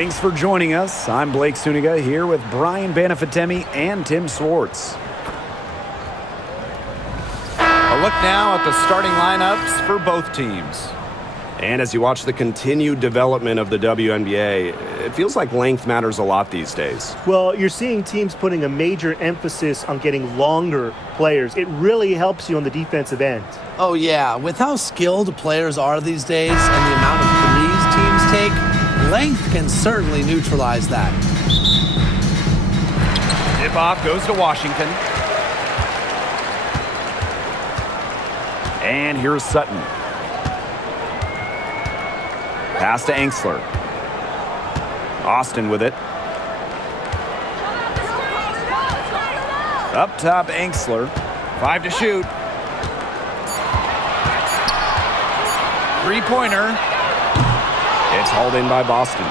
Thanks for joining us. I'm Blake Suniga here with Brian Banafitemi and Tim Swartz. A look now at the starting lineups for both teams. And as you watch the continued development of the WNBA, it feels like length matters a lot these days. Well, you're seeing teams putting a major emphasis on getting longer players. It really helps you on the defensive end. Oh, yeah. With how skilled players are these days and the amount of threes teams take, length can certainly neutralize that. Tip-off goes to Washington. And here's Sutton. Pass to Angsler. Austin with it. Up top, Angsler. 5 to shoot. Three-pointer. It's hauled in by Boston.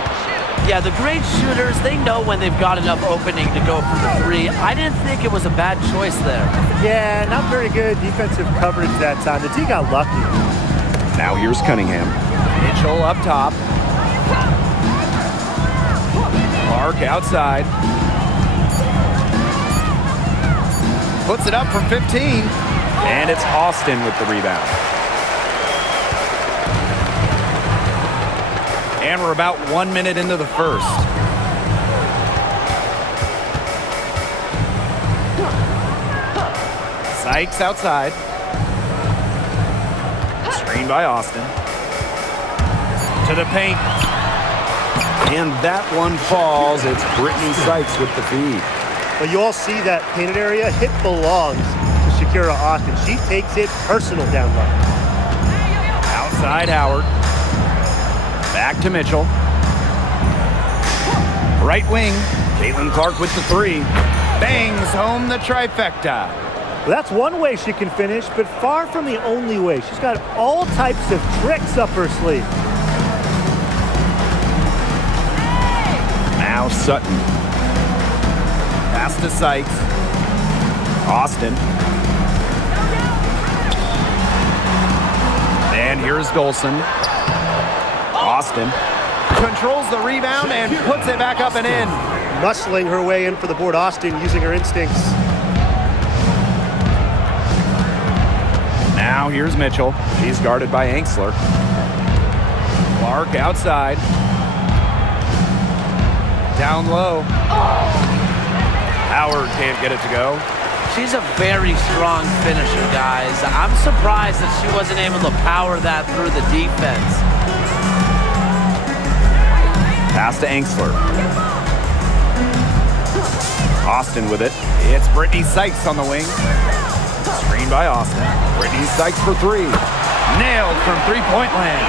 Yeah, the great shooters, they know when they've got enough opening to go for the three. I didn't think it was a bad choice there. Yeah, not very good defensive coverage that time. The team got lucky. Now here's Cunningham. Mitchell up top. Clark outside. Puts it up from 15. And it's Austin with the rebound. And we're about 1 minute into the first. Sykes outside. Screen by Austin. To the paint. And that one falls. It's Brittany Sykes with the feed. But you all see that painted area. Hit belongs to Shakira Austin. She takes it personal down low. Outside Howard. Back to Mitchell. Right wing. Caitlin-Clark with the three. Bangs home the trifecta. Well, that's one way she can finish, but far from the only way. She's got all types of tricks up her sleeve. Now Sutton. Pass to Sykes. Austin. And here's Dolson. Austin. Controls the rebound and puts it back up and in. Muscling her way in for the board. Austin using her instincts. Now here's Mitchell. She's guarded by Angsler. Clark outside. Down low. Howard can't get it to go. She's a very strong finisher, guys. I'm surprised that she wasn't able to power that through the defense. Pass to Angsler. Austin with it. It's Brittany Sykes on the wing. Screen by Austin. Brittany Sykes for three. Nailed from three-point land.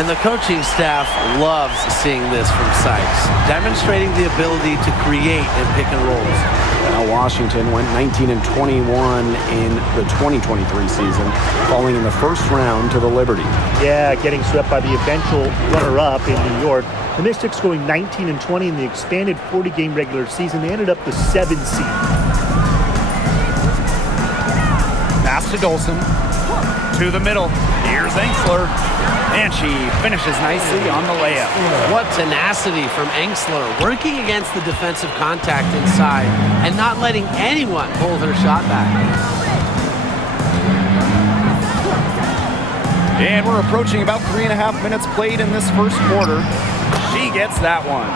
And the coaching staff loves seeing this from Sykes, demonstrating the ability to create in pick and rolls. Now Washington went 19-21 in the 2023 season, falling in the first round to the Liberty. Yeah, getting swept by the eventual runner-up in New York. The Mystics going 19-20 in the expanded 40-game regular season. They ended up the 7th seed. Pass to Dolson. To the middle. Here's Angsler. And she finishes nicely on the layup. What tenacity from Angsler, working against the defensive contact inside and not letting anyone hold her shot back. And we're approaching about 3.5 minutes played in this first quarter. She gets that one.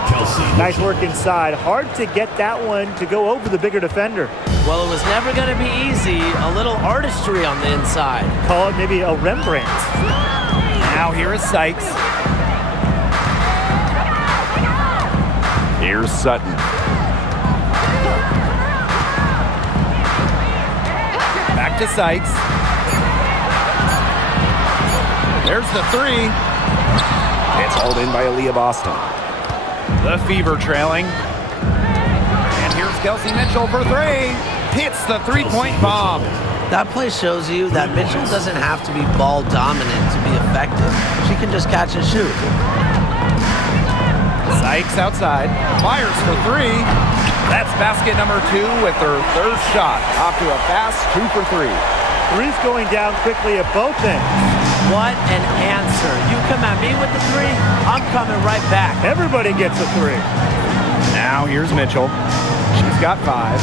Nice work inside. Hard to get that one to go over the bigger defender. Well, it was never going to be easy. A little artistry on the inside. Call it maybe a Rembrandt. Now here is Sykes. Here's Sutton. Back to Sykes. There's the three. It's hauled in by Aaliyah Boston. The Fever trailing. And here's Kelsey Mitchell for three. Hits the three-point bomb. That play shows you that Mitchell doesn't have to be ball dominant to be effective. She can just catch and shoot. Sykes outside. Fires for three. That's basket number 2 with her third shot. Off to a fast 2 for 3. Three's going down quickly at both ends. What an answer. You come at me with the three, I'm coming right back. Everybody gets a three. Now here's Mitchell. She's got 5.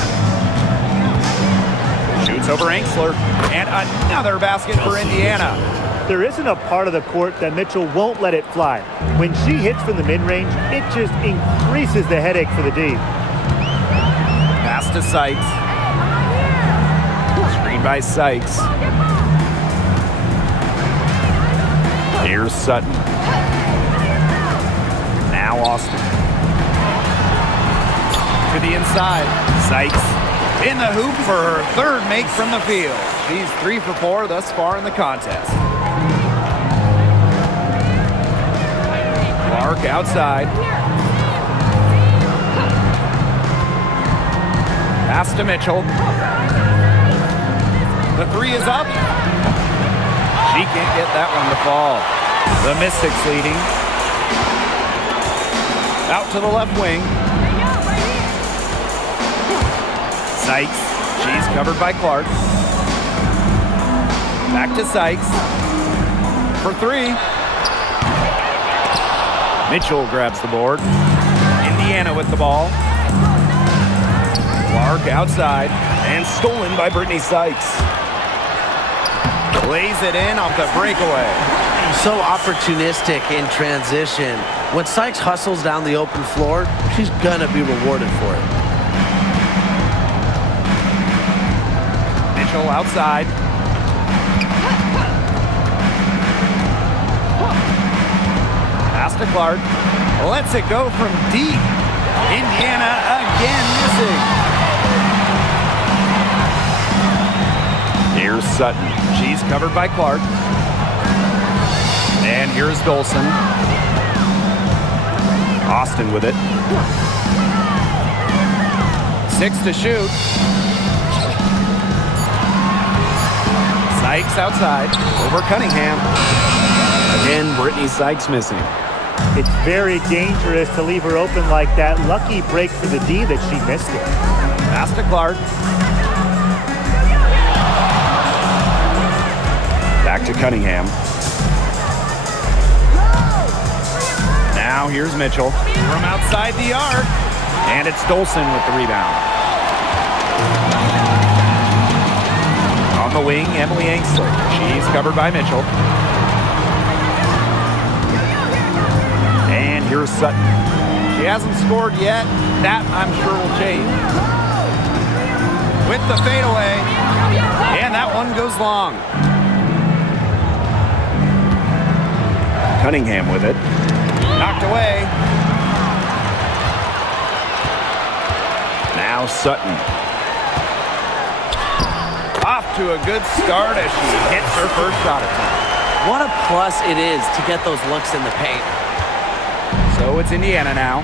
Shoots over Angsler. And another basket for Indiana. There isn't a part of the court that Mitchell won't let it fly. When she hits from the mid-range, it just increases the headache for the D. Pass to Sykes. Screen by Sykes. Here's Sutton. Now Austin. To the inside. Sykes in the hoop for her 3rd make from the field. She's 3 for 4 thus far in the contest. Clark outside. Pass to Mitchell. The 3 is up. She can't get that one to fall. The Mystics leading. Out to the left wing. Sykes. She's covered by Clark. Back to Sykes. For 3. Mitchell grabs the board. Indiana with the ball. Clark outside. And stolen by Brittany Sykes. Lays it in off the breakaway. So opportunistic in transition. When Sykes hustles down the open floor, she's gonna be rewarded for it. Mitchell outside. Pass to Clark. Lets it go from deep. Indiana again missing. Here's Sutton. She's covered by Clark. And here's Dolson. Austin with it. 6 to shoot. Sykes outside. Over Cunningham. Again, Brittany Sykes missing. It's very dangerous to leave her open like that. Lucky break for the D that she missed it. Pass to Clark. Back to Cunningham. Now here's Mitchell from outside the arc. And it's Dolson with the rebound. On the wing, Emily Angsler. She's covered by Mitchell. And here's Sutton. She hasn't scored yet. That, I'm sure, will change. With the fadeaway. And that one goes long. Cunningham with it. Knocked away. Now Sutton. Off to a good start as she hits her first shot attempt. What a plus it is to get those looks in the paint. So it's Indiana now.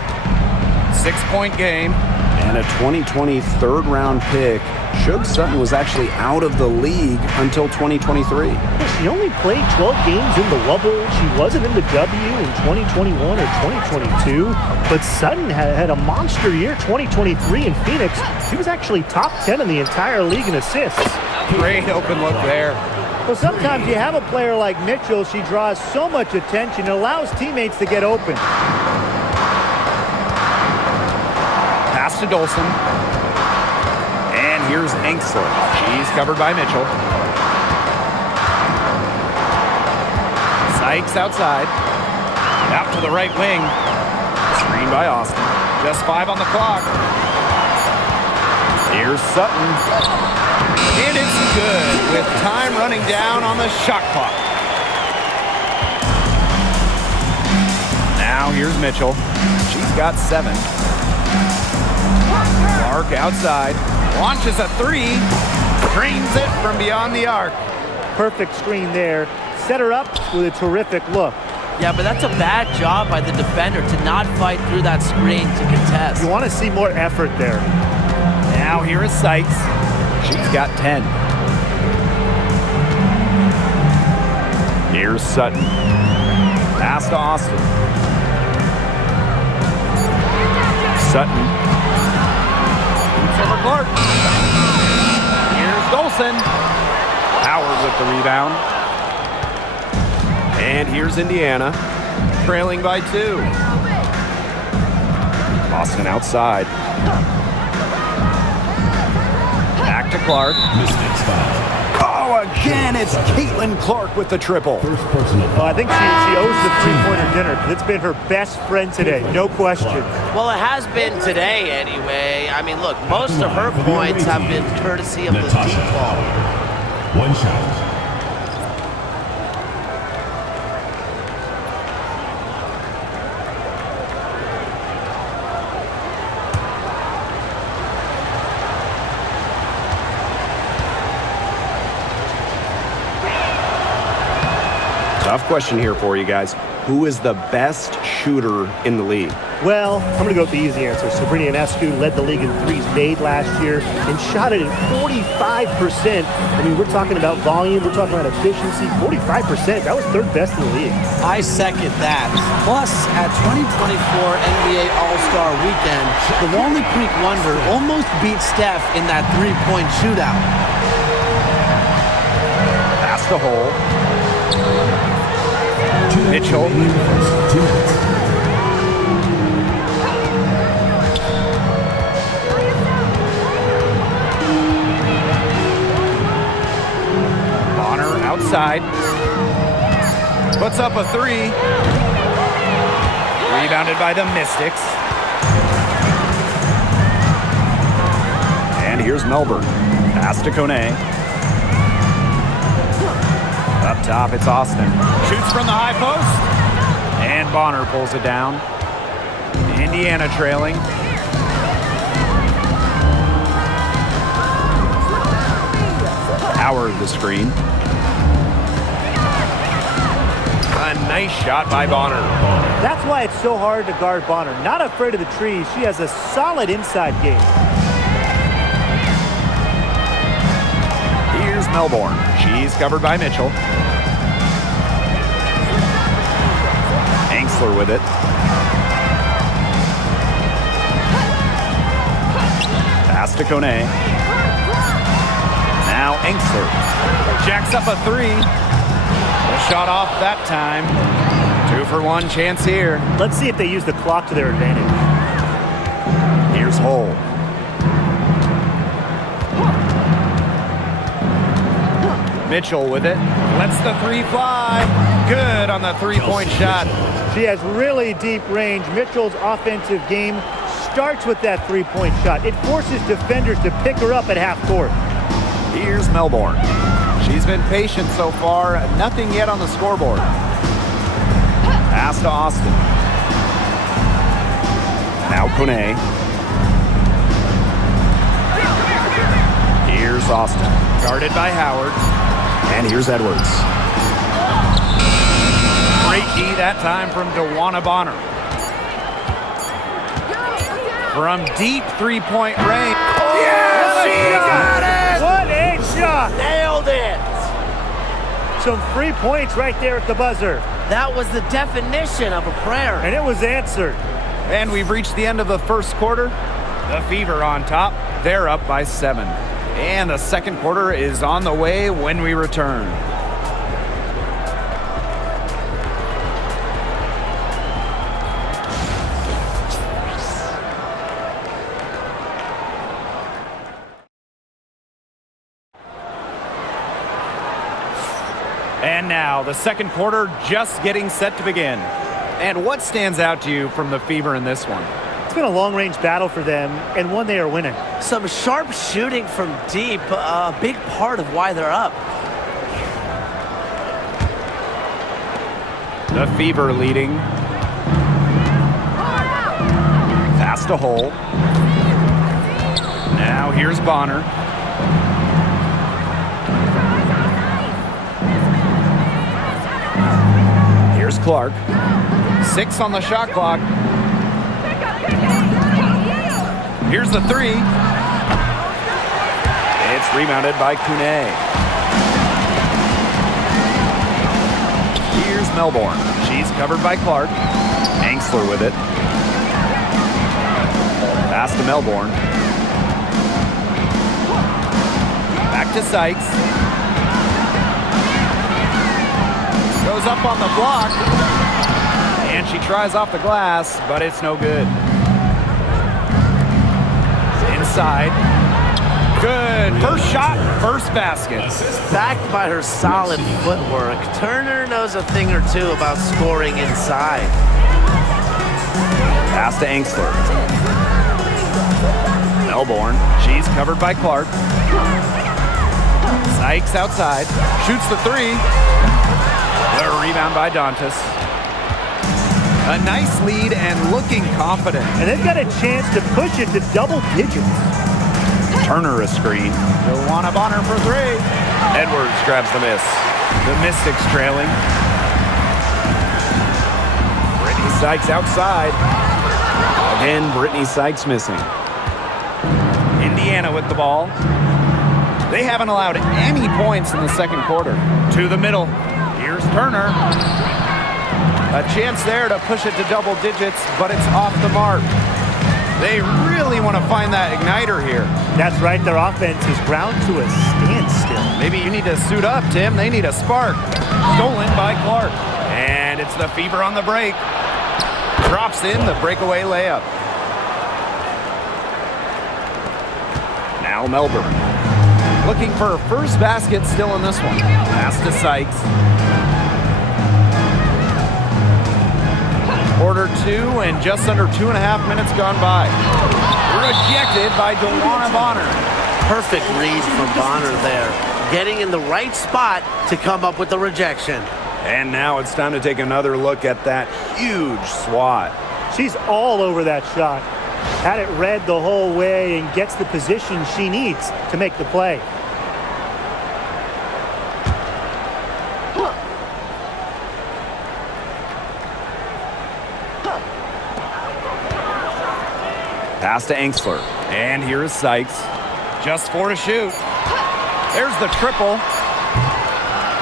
6-point game. And a 2020 third-round pick. Shug Sutton was actually out of the league until 2023. She only played 12 games in the Wubble. She wasn't in the W in 2021 or 2022. But Sutton had a monster year 2023 in Phoenix. She was actually top 10 in the entire league in assists. Great open look there. Well, sometimes you have a player like Mitchell. She draws so much attention. It allows teammates to get open. Pass to Dolson. And here's Angsler. She's covered by Mitchell. Sykes outside. Out to the right wing. Screen by Austin. Just 5 on the clock. Here's Sutton. And it's good with time running down on the shot clock. Now here's Mitchell. She's got 7. Clark outside. Launches a 3. Drains it from beyond the arc. Perfect screen there. Set her up with a terrific look. Yeah, but that's a bad job by the defender to not fight through that screen to contest. You want to see more effort there. Now here is Sykes. She's got 10. Here's Sutton. Pass to Austin. Sutton. Shoots over Clark. Here's Dolson. Howard with the rebound. And here's Indiana, trailing by 2. Boston outside. Back to Clark. Oh, again, it's Caitlinclark with the triple. I think she owes the three-pointer dinner because it's been her best friend today, no question. Well, it has been today anyway. I mean, look, most of her points have been courtesy of the deep ball. One shot. Tough question here for you guys. Who is the best shooter in the league? Well, I'm going to go with the easy answer. Sabrina Ionescu led the league in threes made last year and shot it at 45%. I mean, we're talking about volume. We're talking about efficiency. 45%. That was third best in the league. I second that. Plus, at 2024 NBA All-Star Weekend, the Walnut Creek Wonder almost beat Steph in that three-point shootout. Pass the hole. Mitchell. Bonner outside. Puts up a 3. Rebounded by the Mystics. And here's Melbourne. Pass to Kone. Up top, it's Austin. Shoots from the high post. And Bonner pulls it down. Indiana trailing. Howard the screen. A nice shot by Bonner. That's why it's so hard to guard Bonner. Not afraid of the trees. She has a solid inside game. Here's Melbourne. She's covered by Mitchell. Angsler with it. Pass to Kone. Now Angsler. Jacks up a 3. The shot off that time. 2-for-1 chance here. Let's see if they use the clock to their advantage. Here's Hull. Mitchell with it. Lets the 3 fly. Good on the three-point shot. She has really deep range. Mitchell's offensive game starts with that three-point shot. It forces defenders to pick her up at half court. Here's Melbourne. She's been patient so far. Nothing yet on the scoreboard. Pass to Austin. Now Kone. Here's Austin. Guarded by Howard. And here's Edwards. Great D that time from DeWanna Bonner. From deep three-point range. Yes, she got it! What a shot! Nailed it! Some free points right there at the buzzer. That was the definition of a prayer. And it was answered. And we've reached the end of the first quarter. The Fever on top. They're up by 7. And the second quarter is on the way when we return. And now, the second quarter just getting set to begin. And what stands out to you from the Fever in this one? It's been a long-range battle for them, and one they are winning. Some sharp shooting from deep, a big part of why they're up. The Fever leading. Pass to Hull. Now here's Bonner. Here's Clark. 6 on the shot clock. Here's the 3. It's rebounded by Kone. Here's Melbourne. She's covered by Clark. Angsler with it. Pass to Melbourne. Back to Sykes. goes up on the block. And she tries off the glass, but it's no good. Inside. Good. First shot, first basket. Backed by her solid footwork, Turner knows a thing or two about scoring inside. Pass to Angsler. Melbourne. She's covered by Clark. Sykes outside. Shoots the three. The rebound by Dantas. A nice lead and looking confident. And they've got a chance to push it to double digits. Turner a screen. Joanna Bonner for three. Edwards grabs the miss. The Mystics trailing. Brittany Sykes outside. Again, Brittany Sykes missing. Indiana with the ball. They haven't allowed any points in the second quarter. To the middle. Here's Turner. A chance there to push it to double digits, but it's off the mark. They really want to find that igniter here. That's right. Their offense is ground to a standstill. Maybe you need to suit up, Tim. They need a spark. Stolen by Clark. And it's the Fever on the break. Drops in the breakaway layup. Now Melbourne. Looking for a first basket still in this one. Pass to Sykes. Quarter two and just under 2.5 minutes gone by. Rejected by Joanna Bonner. Perfect read from Bonner there. Getting in the right spot to come up with the rejection. And now it's time to take another look at that huge swat. She's all over that shot. Had it read the whole way and gets the position she needs to make the play. Pass to Angsler. And here is Sykes. Just 4 to shoot. There's the triple.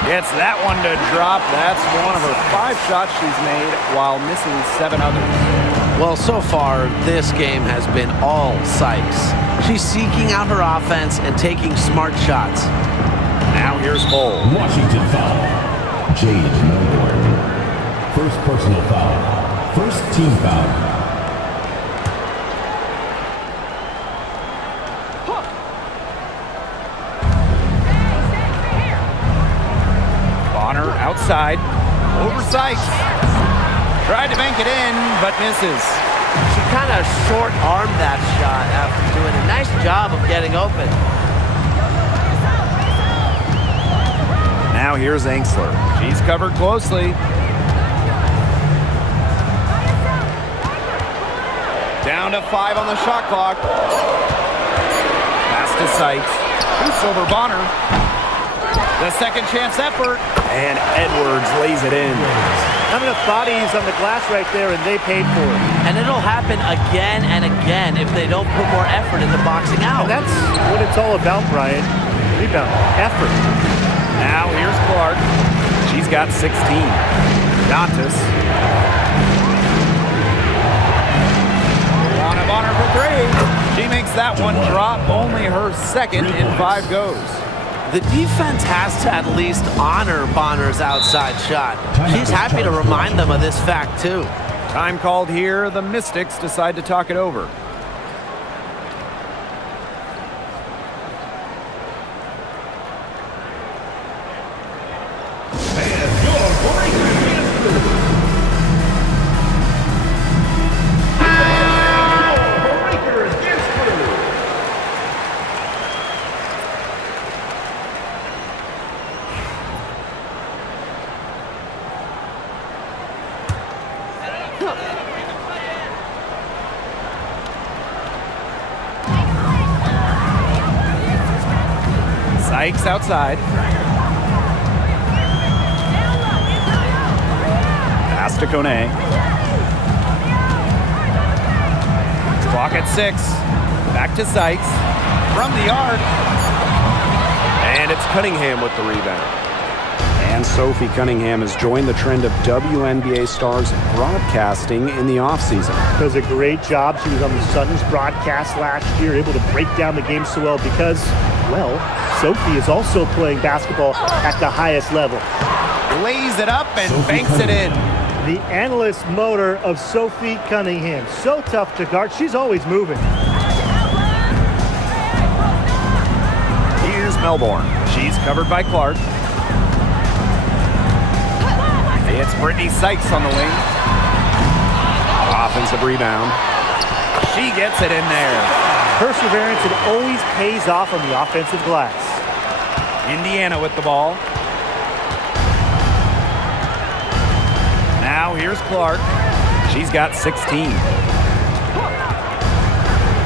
Gets that one to drop. That's one of her 5 shots she's made while missing 7 others. Well, so far, this game has been all Sykes. She's seeking out her offense and taking smart shots. Now here's Cole. Washington foul. Jade Melbourne. First personal foul. First team foul. Bonner outside. Over Sykes. Tried to bank it in, but misses. She kind of short-armed that shot after doing a nice job of getting open. Now here's Angsler. She's covered closely. Down to 5 on the shot clock. Pass to Sykes. Shoots over Bonner. The second chance effort. And Edwards lays it in. Not enough bodies on the glass right there, and they paid for it. And it'll happen again and again if they don't put more effort into boxing out. And that's what it's all about, Brian. Rebound, effort. Now here's Clark. She's got 16. Dantas. Joanna Bonner for 3. She makes that one drop. Only her second in 5 goes. The defense has to at least honor Bonner's outside shot. She's happy to remind them of this fact, too. Time called here. The Mystics decide to talk it over. Sykes outside. Pass to Kone. Clock at 6. Back to Sykes. From the arc. And it's Cunningham with the rebound. And Sophie Cunningham has joined the trend of WNBA stars broadcasting in the offseason. Does a great job. She was on the Suns broadcast last year, able to break down the game so well because, well, Sophie is also playing basketball at the highest level. lays it up and banks it in. The endless motor of Sophie Cunningham. So tough to guard. She's always moving. Here's Melbourne. She's covered by Clark. It's Brittany Sykes on the wing. Offensive rebound. She gets it in there. Perseverance, it always pays off on the offensive glass. Indiana with the ball. Now here's Clark. She's got 16.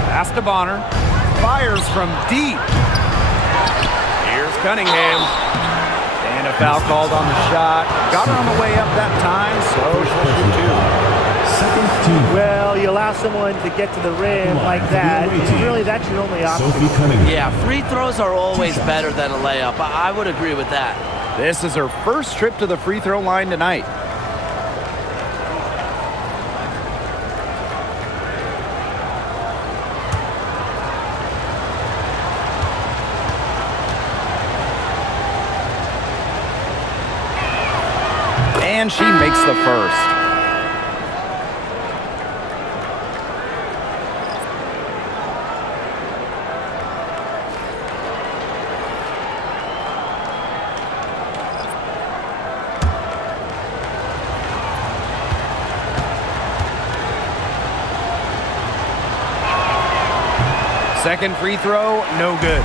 Pass to Bonner. Fires from deep. Here's Cunningham. And a foul called on the shot. Got her on the way up that time, so she'll shoot two. Second team. Well, you allow someone to get to the rim like that. Really, that's your only option. Sophie Cunningham. Yeah, free throws are always better than a layup. I would agree with that. This is her first trip to the free throw line tonight. And she makes the first. Second free throw, no good.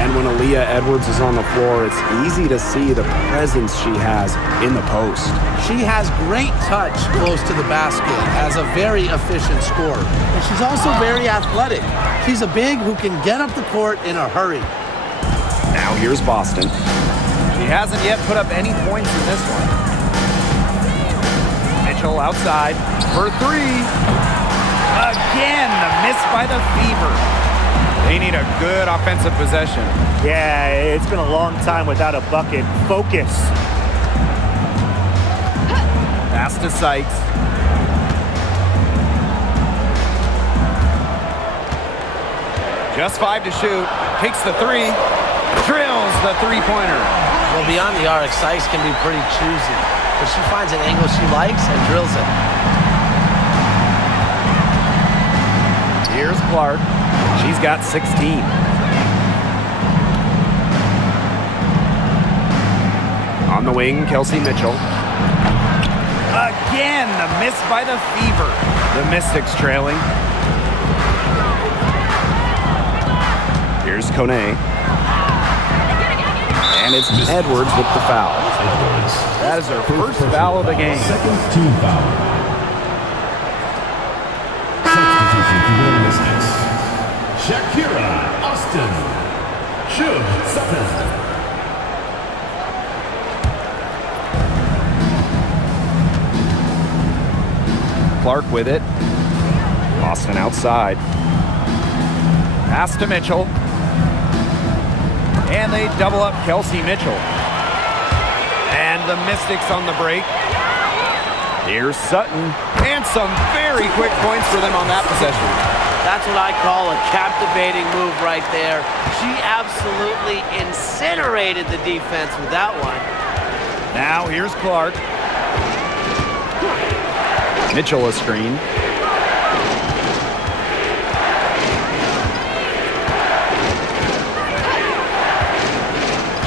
And when Aaliyah Edwards is on the floor, it's easy to see the presence she has in the post. She has great touch close to the basket as a very efficient scorer. And she's also very athletic. She's a big who can get up the court in a hurry. Now here's Boston. She hasn't yet put up any points in this one. Mitchell outside for three. Again, the miss by the Fever. They need a good offensive possession. Yeah, it's been a long time without a bucket. Focus. Pass to Sykes. Just 5 to shoot. Takes the three. Drills the three-pointer. Well, beyond the arc, Sykes can be pretty choosy, but she finds an angle she likes and drills it. Here's Clark. She's got 16. On the wing, Kelsey Mitchell. Again, the miss by the Fever. The Mystics trailing. Here's Kone. And it's Edwards with the foul. That is her first foul of the game. Second team foul. Substitution for the Mystics. Shakira Austin. Shug Sutton. Clark with it. Boston outside. Pass to Mitchell. And they double up Kelsey Mitchell. And the Mystics on the break. Here's Sutton. And some very quick points for them on that possession. That's what I call a captivating move right there. She absolutely incinerated the defense with that one. Now here's Clark. Mitchell a screen.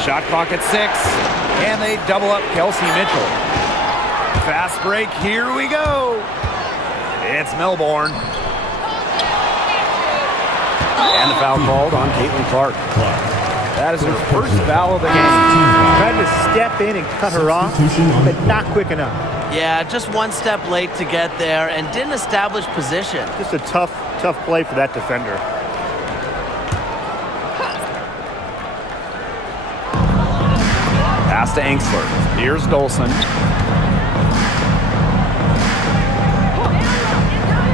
Shot clock at 6. And they double up Kelsey Mitchell. Fast break, here we go. It's Melbourne. And the foul called on Caitlin Clark. That is her first foul of the game. Tried to step in and cut her off, but not quick enough. Yeah, just one step late to get there and didn't establish position. Just a tough play for that defender. Pass to Angsler. Here's Dolson.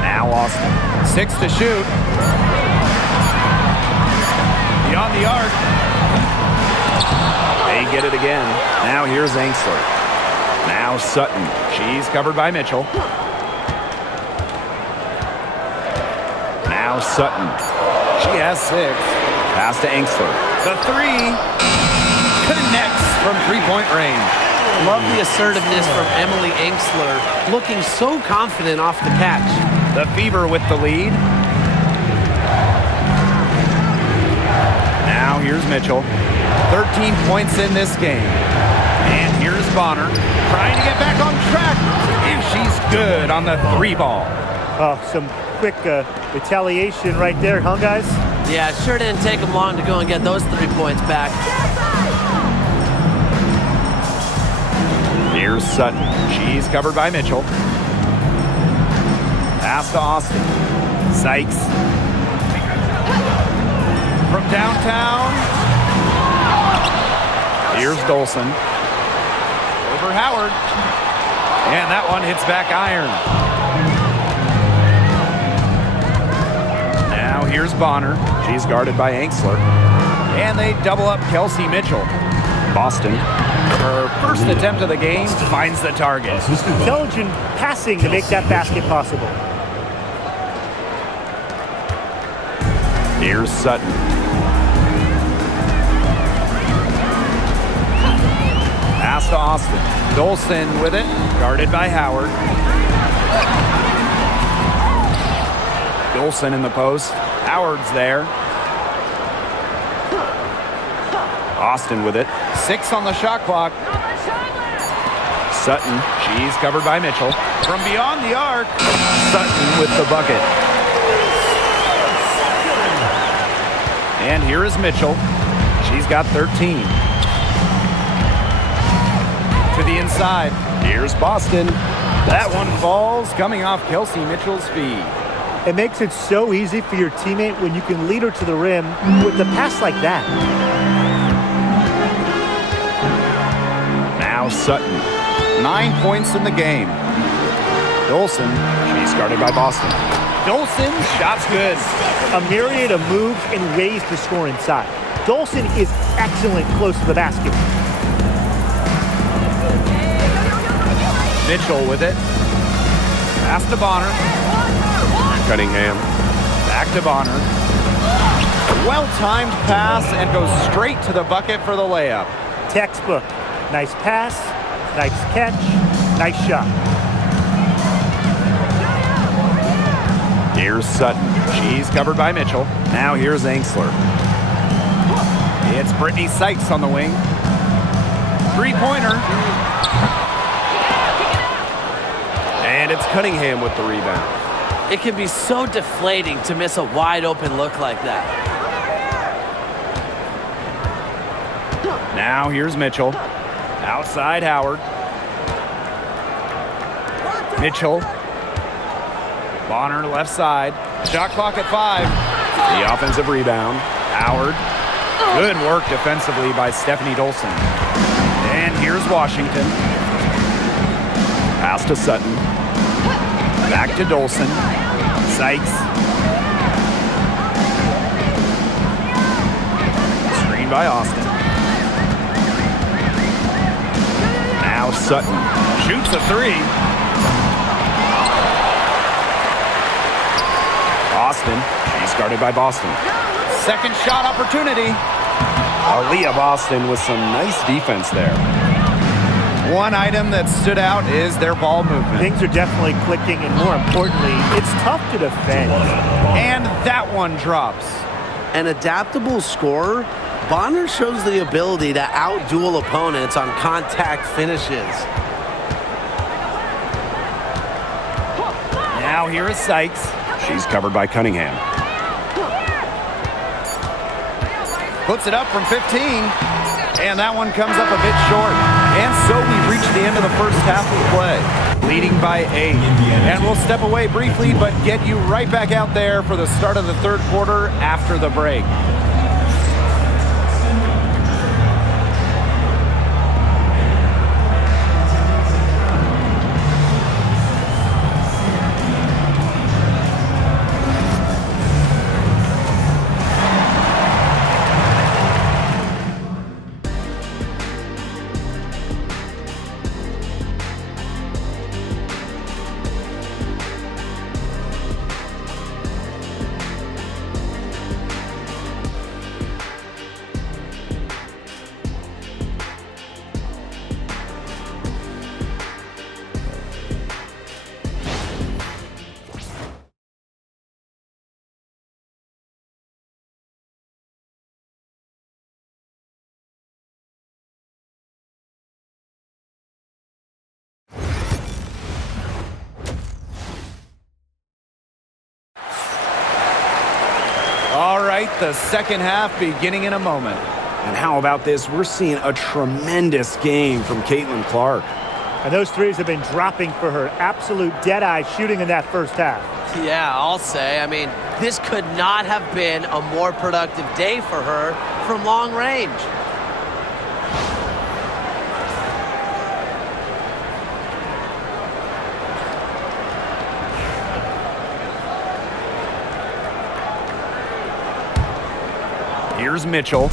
Now Austin. 6 to shoot. Beyond the arc. They get it again. Now here's Angsler. Now Sutton. She's covered by Mitchell. Now Sutton. She has 6. Pass to Angsler. The 3 connects from three-point range. Love the assertiveness from Emily Engstler, looking so confident off the catch. The Fever with the lead. Now here's Mitchell. 13 points in this game. And here's Bonner trying to get back on track. And she's good on the 3-ball. Oh, some quick retaliation right there, huh, guys? Yeah, it sure didn't take them long to go and get those 3 points back. Here's Sutton. She's covered by Mitchell. Pass to Austin. Sykes. From downtown. Here's Dolson. Over Howard. And that one hits back iron. Now here's Bonner. She's guarded by Engstler. And they double up Kelsey Mitchell. Boston, her first attempt of the game, finds the target. Intelligent passing to make that basket possible. Here's Sutton. Pass to Austin. Dolson with it, guarded by Howard. Dolson in the post. Howard's there. Austin with it. 6 on the shot clock. Sutton, she's covered by Mitchell. From beyond the arc, Sutton with the bucket. And here is Mitchell. She's got 13. To the inside. Here's Boston. That one falls, coming off Kelsey Mitchell's feet. It makes it so easy for your teammate when you can lead her to the rim with a pass like that. Now Sutton. 9 points in the game. Dolson, she's guarded by Boston. Dolson, shot's good. A myriad of moves and ways to score inside. Dolson is excellent close to the basket. Mitchell with it. Pass to Bonner. Cunningham. Back to Bonner. Well-timed pass and goes straight to the bucket for the layup. Textbook. Nice pass, nice catch, nice shot. Here's Sutton. She's covered by Mitchell. Now here's Engstler. It's Brittany Sykes on the wing. 3-pointer. And it's Cunningham with the rebound. It can be so deflating to miss a wide open look like that. Now here's Mitchell. Outside Howard. Mitchell. Bonner left side. Shot clock at 5. The offensive rebound. Howard. Good work defensively by Stephanie Dolson. And here's Washington. Pass to Sutton. Back to Dolson. Sykes. Screen by Austin. Now Sutton shoots a 3. Austin, she's guarded by Boston. Second shot opportunity. Aaliyah Boston with some nice defense there. One item that stood out is their ball movement. Things are definitely clicking, and more importantly, it's tough to defend. And that one drops. An adaptable scorer, Bonner shows the ability to out-duel opponents on contact finishes. Now here is Sykes. She's covered by Cunningham. Puts it up from 15. And that one comes up a bit short. And so we've reached the end of the first half of play, leading by 8. And we'll step away briefly, but get you right back out there for the start of the third quarter after the break. right, the second half beginning in a moment. And how about this? We're seeing a tremendous game from Caitlin-Clark. And those threes have been dropping for her. Absolute dead-eye shooting in that first half. Yeah, I'll say. I mean, this could not have been a more productive day for her from long range. Here's Mitchell.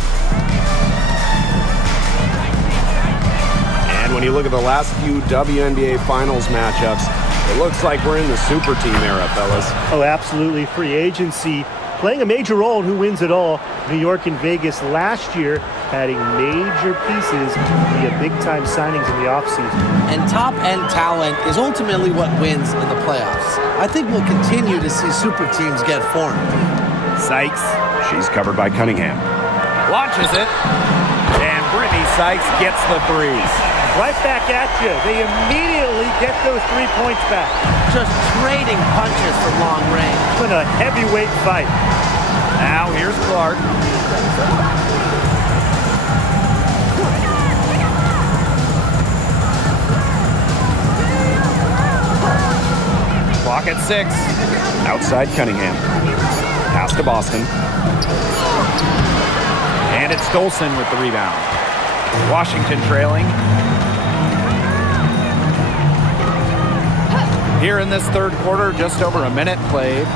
And when you look at the last few WNBA Finals matchups, it looks like we're in the super team era, fellas. Oh, absolutely. Free agency playing a major role in who wins it all. New York and Vegas last year adding major pieces via big-time signings in the offseason. And top-end talent is ultimately what wins in the playoffs. I think we'll continue to see super teams get formed. Sykes. She's covered by Cunningham. Launches it. And Brittany Sykes gets the threes. Right back at you. They immediately get those 3 points back. Just trading punches from long range. It's been a heavyweight fight. Now here's Clark. Clock at 6. Outside Cunningham. Pass to Boston. And it's Dolson with the rebound. Washington trailing. Here in this third quarter, just over a minute played.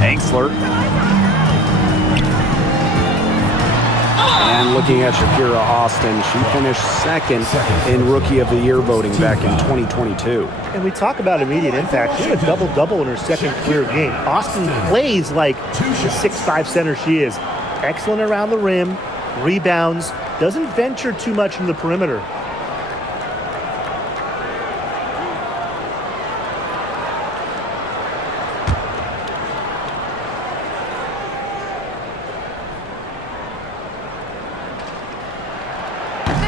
Angsler. And looking at Shakira Austin, she finished second in Rookie of the Year voting back in 2022. And we talk about immediate impact. She had a double-double in her second career game. Austin plays like the 6'5" center she is. Excellent around the rim, rebounds, doesn't venture too much from the perimeter.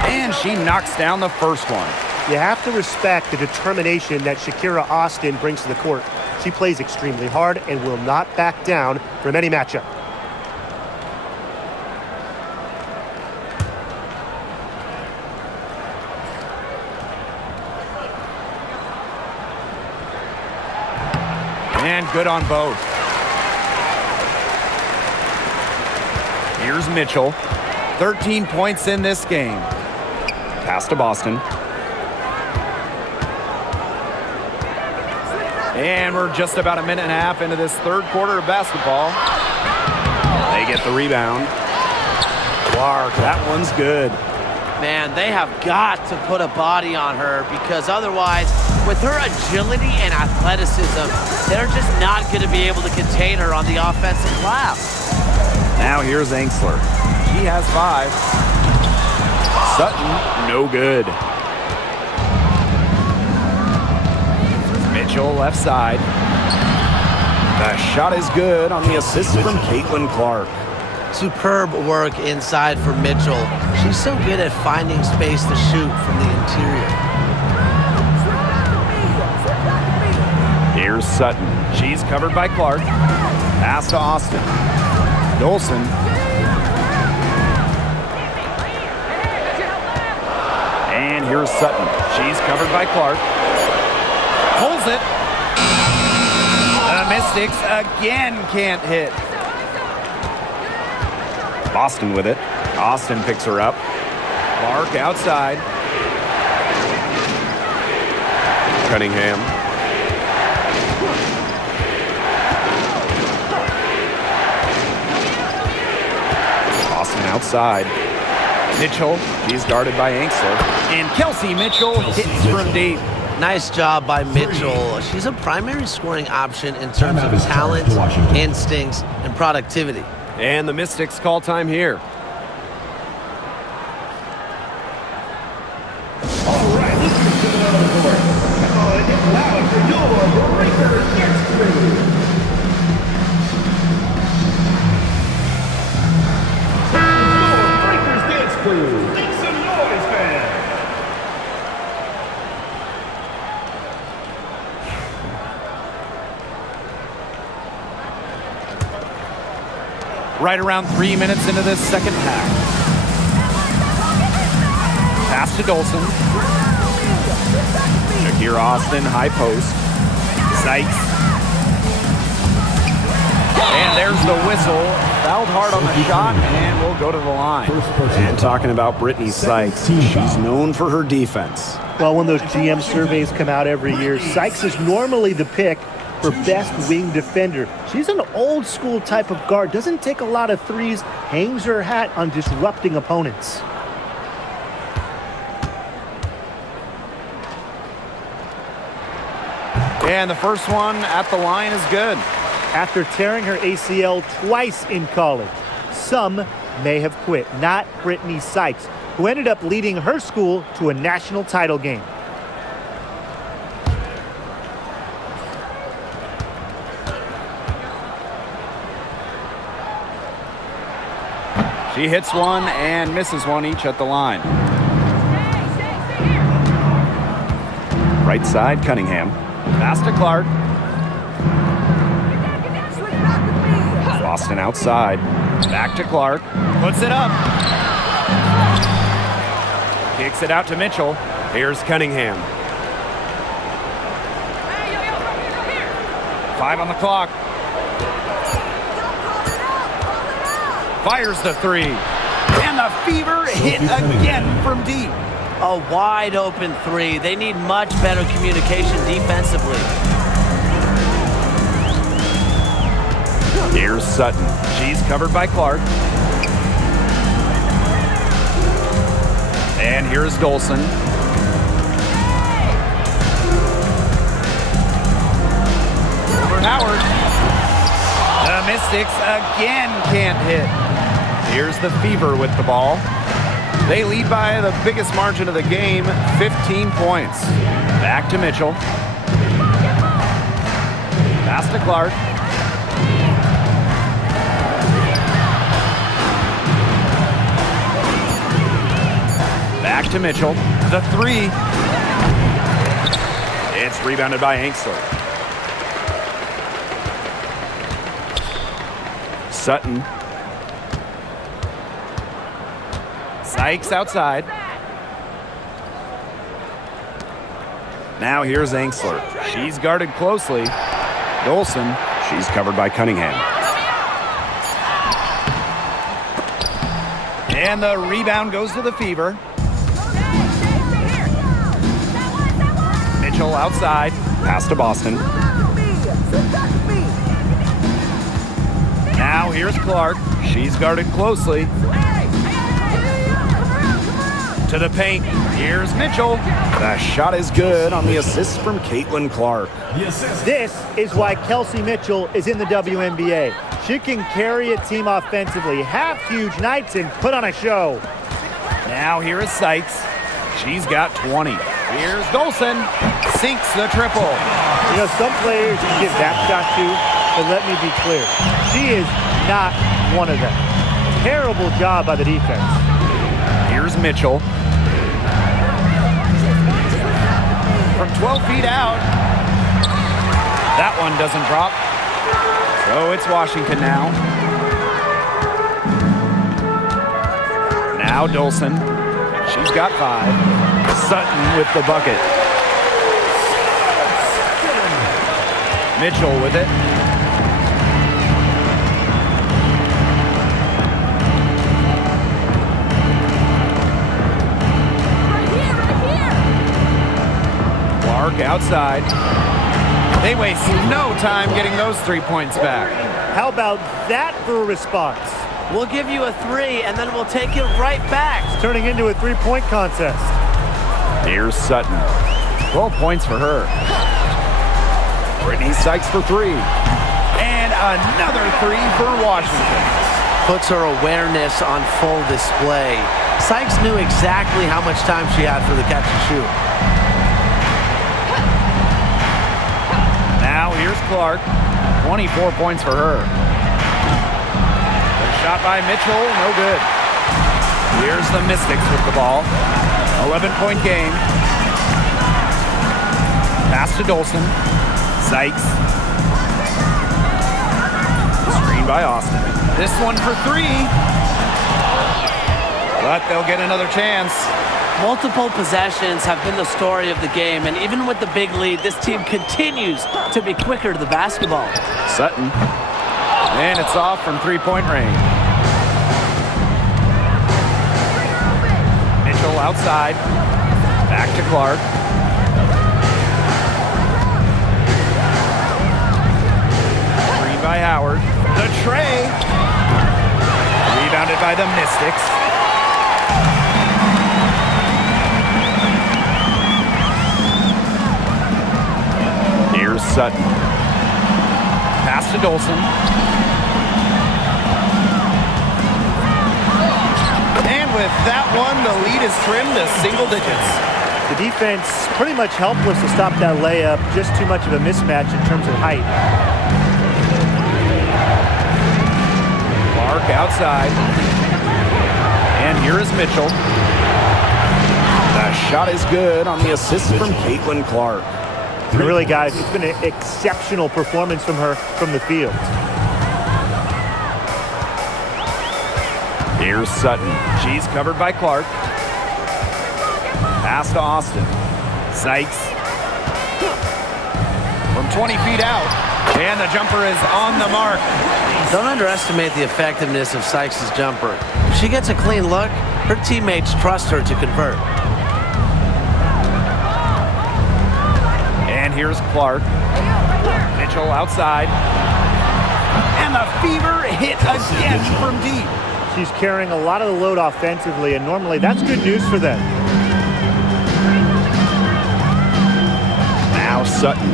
And she knocks down the first one. You have to respect the determination that Shakira Austin brings to the court. She plays extremely hard and will not back down from any matchup. And good on both. Here's Mitchell. 13 points in this game. Pass to Boston. And we're just about a minute and a half into this third quarter of basketball. They get the rebound. Clark, that one's good. Man, they have got to put a body on her because otherwise, with her agility and athleticism, they're just not going to be able to contain her on the offensive glass. Now here's Angsler. She has 5. Sutton, no good. Mitchell left side. The shot is good on the assist from Caitlin-Clark. Superb work inside for Mitchell. She's so good at finding space to shoot from the interior. Here's Sutton. She's covered by Clark. Pass to Austin. Dolson. And here's Sutton. She's covered by Clark. Pulls it. The Mystics again can't hit. Boston with it. Austin picks her up. Clark outside. Cunningham. Boston outside. Mitchell, she's guarded by Angsler. And Kelsey Mitchell hits from deep. Nice job by Mitchell. She's a primary scoring option in terms of talent, instincts, and productivity. And the Mystics call time here. All right, let's get to the court. Come on, get loud for your Breakers Dance Crew. Your Breakers Dance Crew. Make some noise, fans. right around 3 minutes into this second half. Pass to Dolson. Shakir Austin, high post. Sykes. And there's the whistle. Fouled hard on the shot, and we'll go to the line. And talking about Brittany Sykes, she's known for her defense. Well, when those GM surveys come out every year, Sykes is normally the pick for best wing defender. She's an old school type of guard, doesn't take a lot of threes, hangs her hat on disrupting opponents. And the first one at the line is good. After tearing her ACL twice in college, some may have quit. Not Brittany Sykes, who ended up leading her school to a national title game. She hits one and misses one each at the line. Right side, Cunningham. Pass to Clark. Boston outside. Back to Clark. Puts it up. Kicks it out to Mitchell. Here's Cunningham. 5 on the clock. Fires the three. And the Fever hit again from deep. A wide open three. They need much better communication defensively. Here's Sutton. She's covered by Clark. And here's Dolson. Over Howard. The Mystics again can't hit. Here's the Fever with the ball. They lead by the biggest margin of the game, 15 points. Back to Mitchell. Pass to Clark. Back to Mitchell. The three. It's rebounded by Angsler. Sutton. Sykes outside. Now here's Angsler. She's guarded closely. Dolson. She's covered by Cunningham. And the rebound goes to the Fever. Mitchell outside. Pass to Boston. Now here's Clark. She's guarded closely. To the paint. Here's Mitchell. The shot is good on the assist from Caitlin-Clark. This is why Kelsey Mitchell is in the WNBA. She can carry a team offensively, have huge nights, and put on a show. Now here is Sykes. She's got 20. Here's Dolson. Sinks the triple. You know, some players you can give that shot to, but let me be clear. She is not one of them. Terrible job by the defense. Here's Mitchell. From 12 feet out. That one doesn't drop. So it's Washington now. Now Dolson. She's got 5. Sutton with the bucket. Mitchell with it. Clark outside. They waste no time getting those 3 points back. How about that for a response? We'll give you a 3, and then we'll take it right back. It's turning into a three-point contest. Here's Sutton. 12 points for her. Brittany Sykes for 3. And another 3 for Washington. Puts her awareness on full display. Sykes knew exactly how much time she had for the catch and shoot. Now here's Clark. 24 points for her. The shot by Mitchell, no good. Here's the Mystics with the ball. 11-point game. Pass to Dolson. Sykes. Screen by Austin. This one for three. But they'll get another chance. Multiple possessions have been the story of the game, and even with the big lead, this team continues to be quicker to the basketball. Sutton. And it's off from three-point range. Mitchell outside. Back to Clark. Screen by Howard. The tray. Rebounded by the Mystics. Here's Sutton. Pass to Dolson. And with that one, the lead is trimmed to single digits. The defense pretty much helpless to stop that layup. Just too much of a mismatch in terms of height. Clark outside. And here is Mitchell. The shot is good on the assist from CaitlinClark. And really, guys, it's been an exceptional performance from her from the field. Here's Sutton. She's covered by Clark. Pass to Austin. Sykes. From 20 feet out. And the jumper is on the mark. Don't underestimate the effectiveness of Sykes' jumper. If she gets a clean look, her teammates trust her to convert. And here's Clark. Mitchell outside. And the fever hit again from deep. She's carrying a lot of the load offensively, and normally that's good news for them. Now Sutton.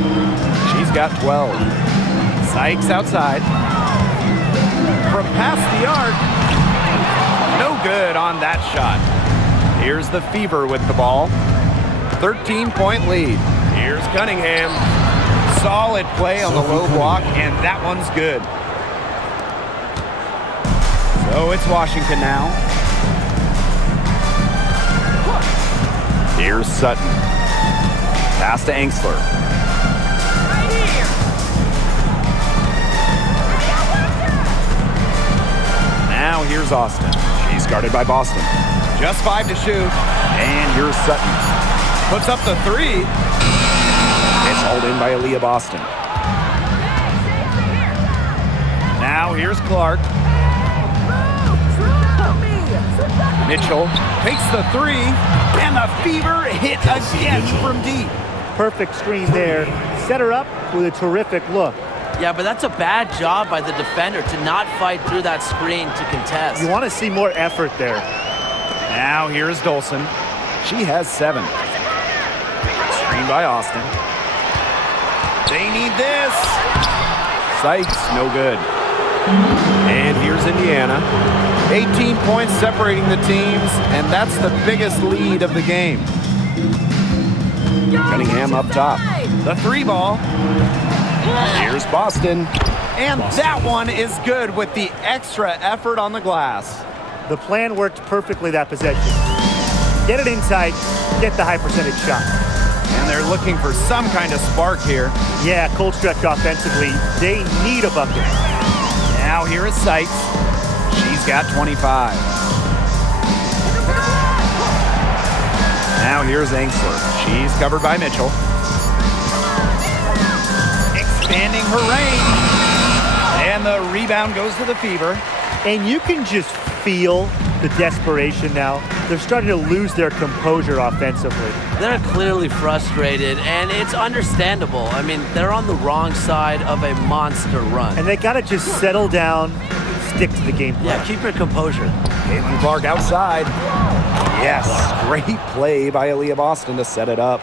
She's got 12. Sykes outside. From past the arc. No good on that shot. Here's the Fever with the ball. 13-point lead. Here's Cunningham. Solid play on the low block, and that one's good. So it's Washington now. Here's Sutton. Pass to Angsler. Now here's Austin. She's guarded by Boston. Just 5 to shoot. And here's Sutton. Puts up the three. It's hauled in by Aaliyah Boston. Now here's Clark. Mitchell takes the three. And the Fever hit again from deep. Perfect screen there. Set her up with a terrific look. Yeah, but that's a bad job by the defender to not fight through that screen to contest. You want to see more effort there. Now here's Dolson. She has 7. Screen by Austin. They need this. Sykes, no good. And here's Indiana. 18 points separating the teams, and that's the biggest lead of the game. Cunningham up top. The 3 ball. Here's Boston. And that one is good with the extra effort on the glass. The plan worked perfectly that possession. Get it inside, get the high percentage shot. And they're looking for some kind of spark here. Yeah, cold stretch offensively. They need a bucket. Now here is Sykes. She's got 25. Now here's Angsler. She's covered by Mitchell. Expanding her range. And the rebound goes to the Fever. And you can just feel the desperation now. They're starting to lose their composure offensively. They're clearly frustrated, and it's understandable. I mean, they're on the wrong side of a monster run. And they got to just settle down, stick to the game plan. Yeah, keep your composure. CaitlinClark outside. Yes, great play by Aaliyah Boston to set it up.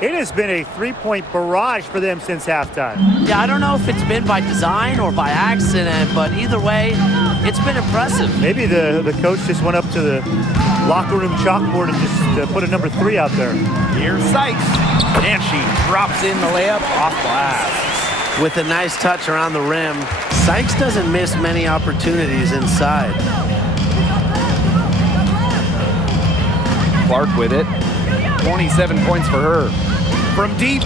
It has been a three-point barrage for them since halftime. Yeah, I don't know if it's been by design or by accident, but either way, it's been impressive. Maybe the coach just went up to the locker room chalkboard and just put a number 3 out there. Here's Sykes. And she drops in the layup off glass. With a nice touch around the rim, Sykes doesn't miss many opportunities inside. Clark with it. 27 points for her. From deep.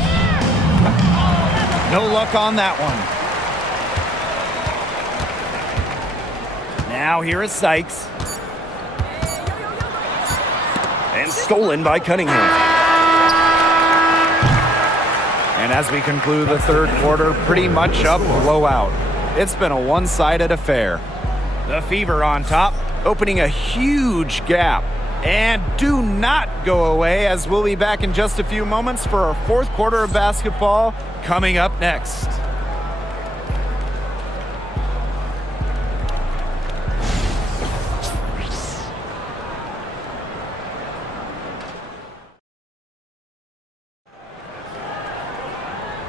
No luck on that one. Now here is Sykes. And stolen by Cunningham. And as we conclude the third quarter, pretty much a blowout. It's been a one-sided affair. The Fever on top, opening a huge gap. And do not go away, as we'll be back in just a few moments for our fourth quarter of basketball coming up next.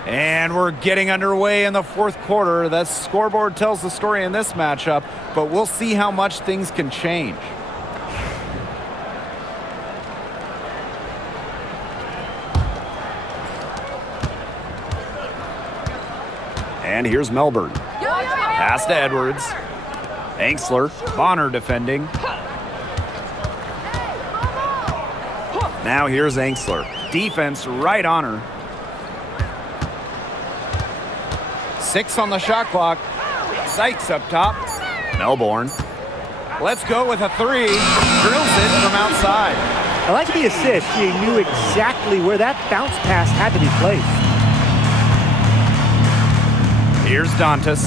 And we're getting underway in the fourth quarter. The scoreboard tells the story in this matchup, but we'll see how much things can change. And here's Melbourne. Pass to Edwards. Angsler, Bonner defending. Now here's Angsler. Defense right on her. 6 on the shot clock. Sykes up top. Melbourne. Let's go with a 3. Drills it from outside. I like the assist. He knew exactly where that bounce pass had to be placed. Here's Dantas.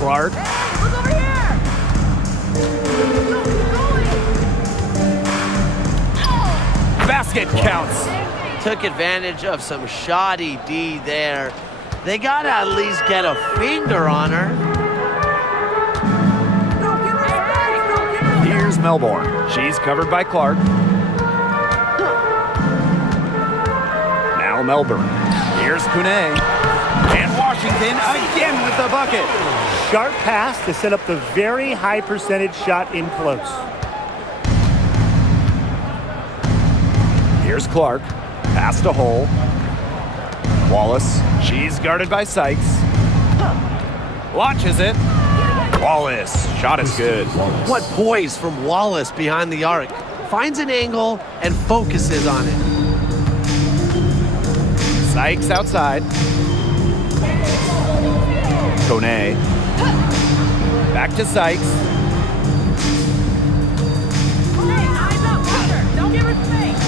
Clark. Hey, look over here! Basket counts. Took advantage of some shoddy D there. They got to at least get a finger on her. Here's Melbourne. She's covered by Clark. Now Melbourne. Here's Kune. And Washington again with the bucket. Sharp pass to set up the very high percentage shot in close. Here's Clark. Pass to Hole. Wallace. She's guarded by Sykes. Launches it. Wallace. Shot is good. What poise from Wallace behind the arc. Finds an angle and focuses on it. Sykes outside. Kone. Back to Sykes.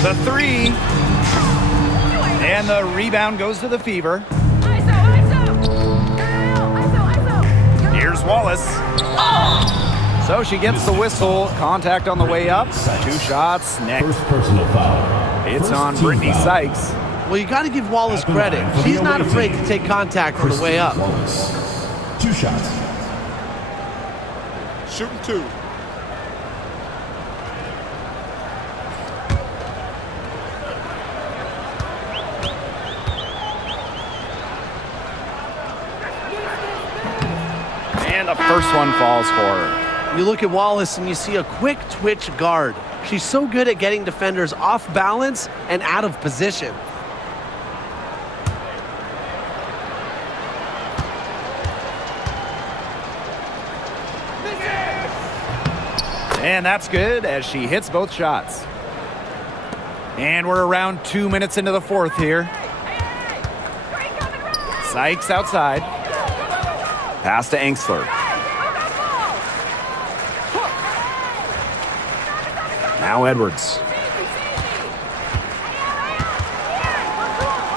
The 3. And the rebound goes to the Fever. Here's Wallace. So she gets the whistle. Contact on the way up. 2 shots next. First personal foul. It's First on team Brittany foul. Sykes. Well, you got to give Wallace credit. She's not afraid to take contact on the way up. Wallace. 2 shots. Shooting 2. And the first one falls for her. You look at Wallace and you see a quick twitch guard. She's so good at getting defenders off balance and out of position. And that's good as she hits both shots. And we're around 2 minutes into the fourth here. Sykes outside. Pass to Angsler. Now Edwards.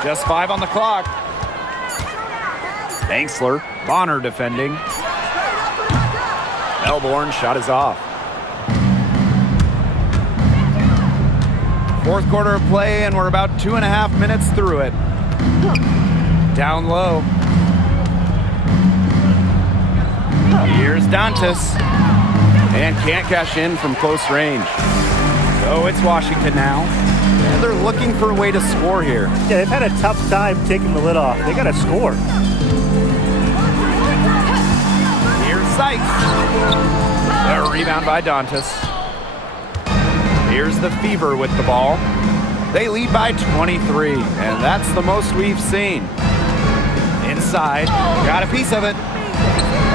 Just 5 on the clock. Angsler. Bonner defending. Melbourne shot is off. Fourth quarter of play, and we're about 2.5 minutes through it. Down low. Here's Dantas. And can't cash in from close range. So it's Washington now. And they're looking for a way to score here. Yeah, they've had a tough time taking the lid off. They got to score. Here's Sykes. A rebound by Dantas. Here's the Fever with the ball. They lead by 23, and that's the most we've seen. Inside, got a piece of it.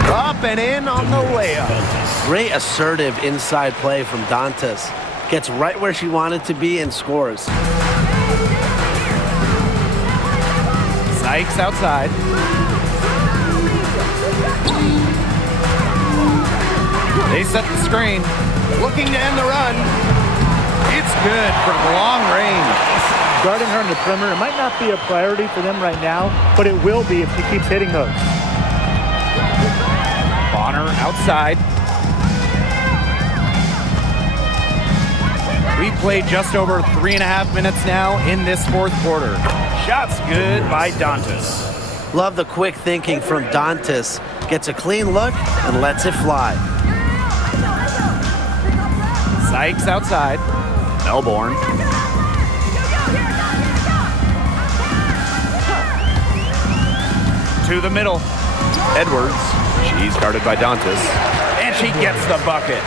Up and in on the layup. Great assertive inside play from Dantas. Gets right where she wanted to be and scores. Sykes outside. They set the screen. Looking to end the run. It's good from long range. Guarding her in the perimeter, it might not be a priority for them right now, but it will be if she keeps hitting those. Bonner outside. We've played just over 3.5 minutes now in this fourth quarter. Shots good by Dantas. Love the quick thinking from Dantas. Gets a clean look and lets it fly. Sykes outside. Melbourne. To the middle. Edwards. She's guarded by Dantas. And she gets the bucket.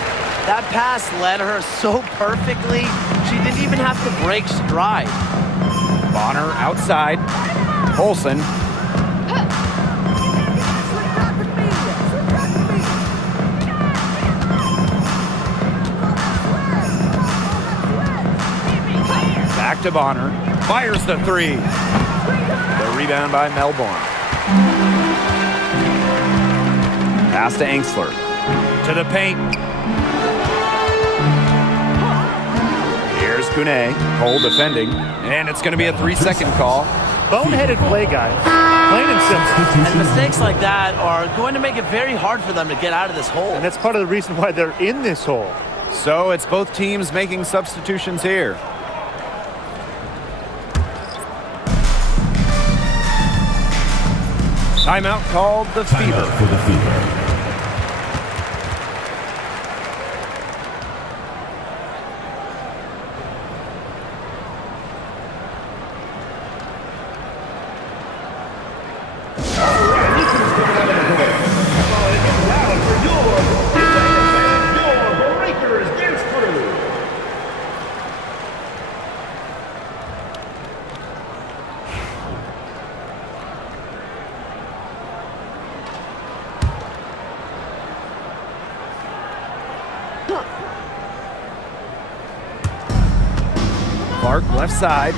That pass led her so perfectly, she didn't even have to break stride. Bonner outside. Olsen. Back to Bonner. Fires the three. The rebound by Melbourne. Pass to Angsler. To the paint. Here's Kune. Cole defending. And it's going to be a 3-second call. Boneheaded play, guys. Plain and simple. And mistakes like that are going to make it very hard for them to get out of this hole. And that's part of the reason why they're in this hole. So it's both teams making substitutions here. Timeout called the Fever. Timeout for the Fever. Clark left side.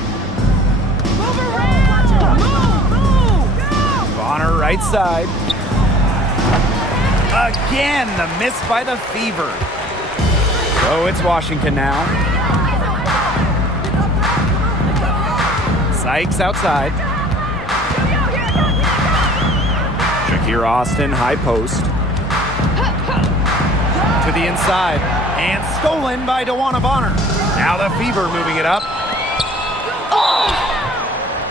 Bonner right side. Again, the miss by the Fever. So it's Washington now. Sykes outside. Shakira Austin, high post. To the inside. And stolen by DeWanna Bonner. Now the Fever moving it up.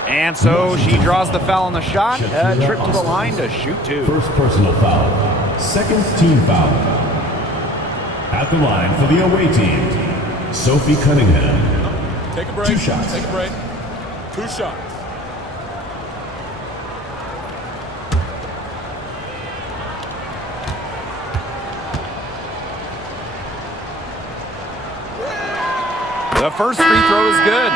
And so she draws the foul on the shot. A trip to the line to shoot two. First personal foul. Second team foul. At the line for the away team, Sophie Cunningham. Take a break. 2 shots. Take a break. 2 shots. The first free throw is good.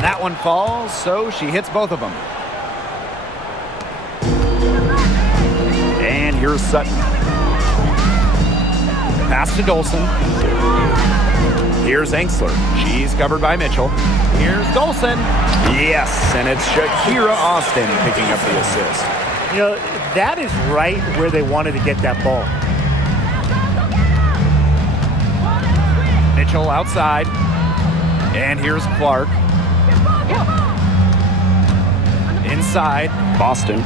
That one falls, so she hits both of them. And here's Sutton. Pass to Dolson. Here's Angsler. She's covered by Mitchell. Here's Dolson. Yes, and it's Shakira Austin picking up the assist. You know, that is right where they wanted to get that ball. Mitchell outside. And here's Clark. Inside, Boston.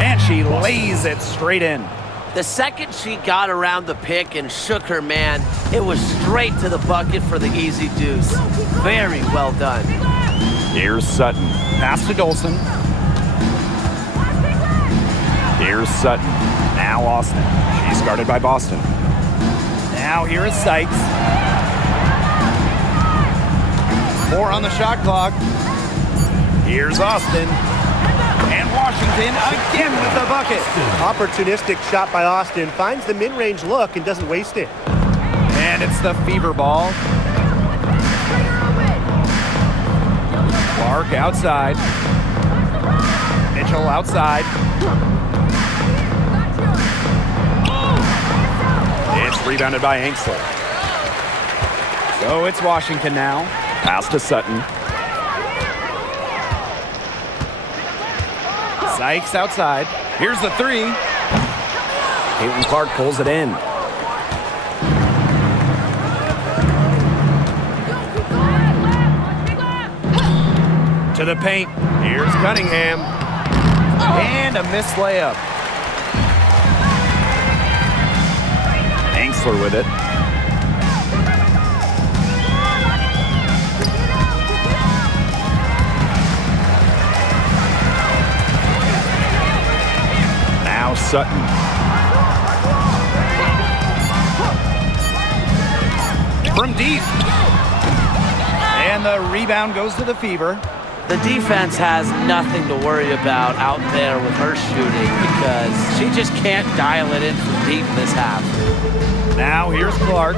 And she lays it straight in. The second she got around the pick and shook her man, it was straight to the bucket for the easy deuce. Very well done. Here's Sutton. Pass to Dolson. Here's Sutton. Now Austin. She's guarded by Boston. Now here is Sykes. 4 on the shot clock. Here's Austin. And Washington again with the bucket. Opportunistic shot by Austin. Finds the mid-range look and doesn't waste it. And it's the Fever ball. Clark outside. Mitchell outside. It's rebounded by Angsler. So it's Washington now. Pass to Sutton. Sykes outside. Here's the three. Clark pulls it in. To the paint. Here's Cunningham. And a missed layup. Angsler with it. Now Sutton. From deep. And the rebound goes to the Fever. The defense has nothing to worry about out there with her shooting because she just can't dial it in from deep this half. Now here's Clark.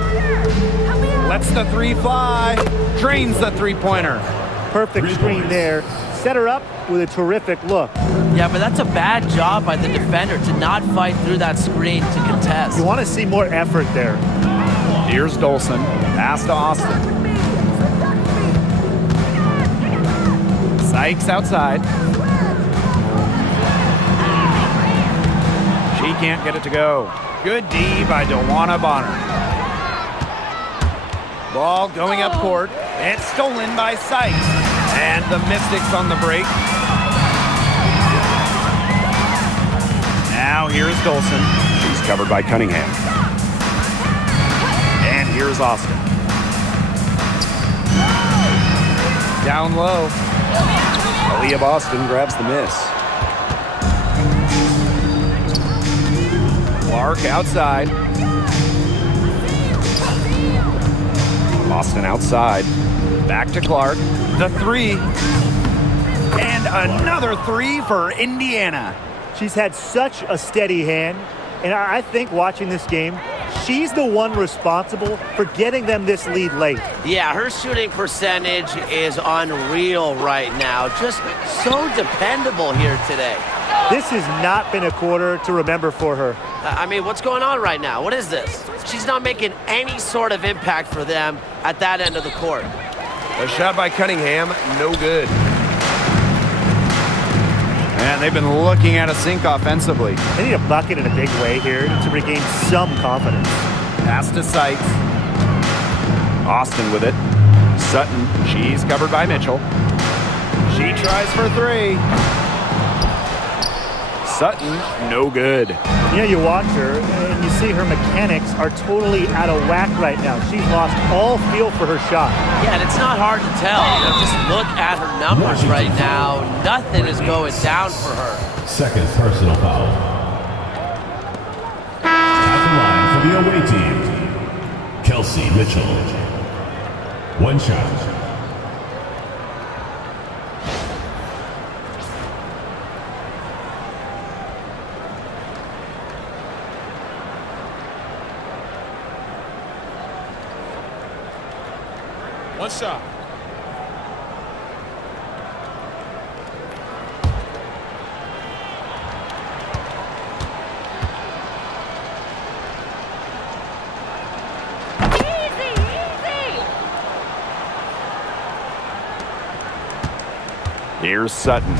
Lets the three fly. Drains the three-pointer. Perfect screen there. Set her up with a terrific look. Yeah, but that's a bad job by the defender to not fight through that screen to contest. You want to see more effort there. Here's Dolson. Pass to Austin. Sykes outside. She can't get it to go. Good D by DeWanna Bonner. Ball going up court. It's stolen by Sykes. And the Mystics on the break. Now here's Dolson. She's covered by Cunningham. And here's Austin. Down low. Aaliyah Boston grabs the miss. Clark outside. Boston outside. Back to Clark. The three. And another three for Indiana. She's had such a steady hand, and I think watching this game, she's the one responsible for getting them this lead late. Yeah, her shooting percentage is unreal right now. Just so dependable here today. This has not been a quarter to remember for her. I mean, what's going on right now? What is this? She's not making any sort of impact for them at that end of the court. A shot by Cunningham, no good. And they've been looking at a sink offensively. They need a bucket in a big way here to regain some confidence. Pass to Sykes. Austin with it. Sutton, she's covered by Mitchell. She tries for three. Sutton, no good. You know, you watch her and you see her mechanics are totally out of whack right now. She's lost all feel for her shot. Yeah, and it's not hard to tell. You know, just look at her numbers right now. Nothing is going down for her. Second personal foul. At the line for the away team, Kelsey Mitchell. One shot. One shot. Here's Sutton.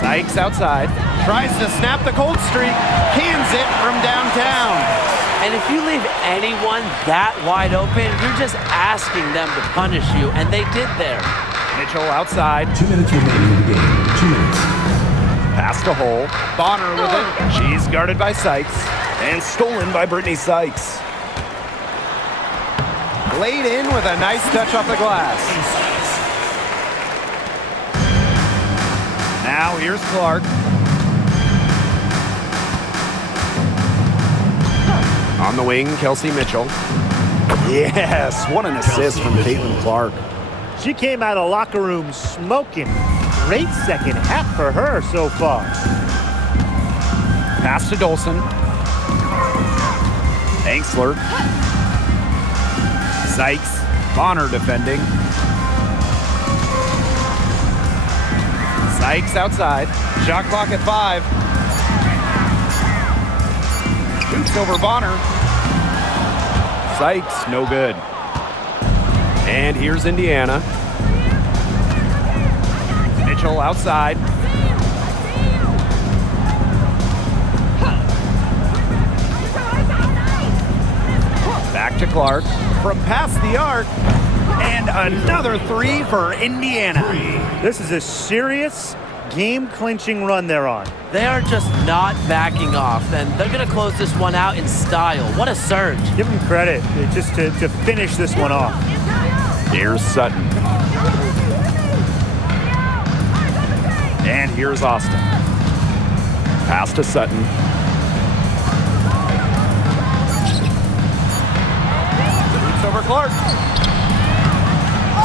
Sykes outside. Tries to snap the cold streak. Cans it from downtown. And if you leave anyone that wide open, you're just asking them to punish you, and they did there. Mitchell outside. 2 minutes remaining in the game. 2 minutes. Pass to Hole. Bonner with it. She's guarded by Sykes. And stolen by Brittany Sykes. Laid in with a nice touch off the glass. Now here's Clark. On the wing, Kelsey Mitchell. Yes, what an assist from Caitlin Clark. She came out of locker room smoking. Great second half for her so far. Pass to Dolson. Angsler. Sykes. Bonner defending. Sykes outside. Shot clock at 5. Shoots over Bonner. Sykes, no good. And here's Indiana. Mitchell outside. Back to Clark from past the arc. And another 3 for Indiana. This is a serious game-clinching run they're on. They are just not backing off, and they're going to close this one out in style. What a surge. Give them credit just to finish this one off. Here's Sutton. And here's Austin. Pass to Sutton. Shoots over Clark.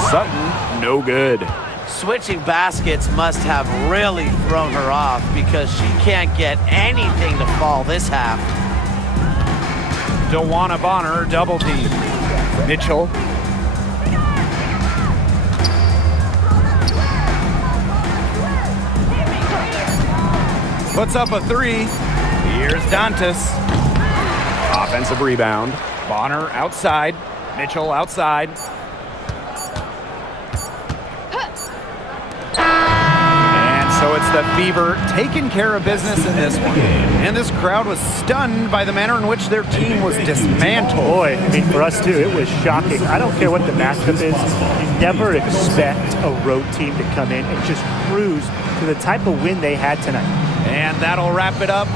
Sutton, no good. Switching baskets must have really thrown her off because she can't get anything to fall this half. DeWanna Bonner double team. Mitchell. Puts up a 3. Here's Dantas. Offensive rebound. Bonner outside. Mitchell outside. And so it's the Fever taking care of business in this one. And this crowd was stunned by the manner in which their team was dismantled. Boy, I mean, for us too, it was shocking. I don't care what the matchup is. You never expect a road team to come in and just cruise to the type of win they had tonight. And that'll wrap it up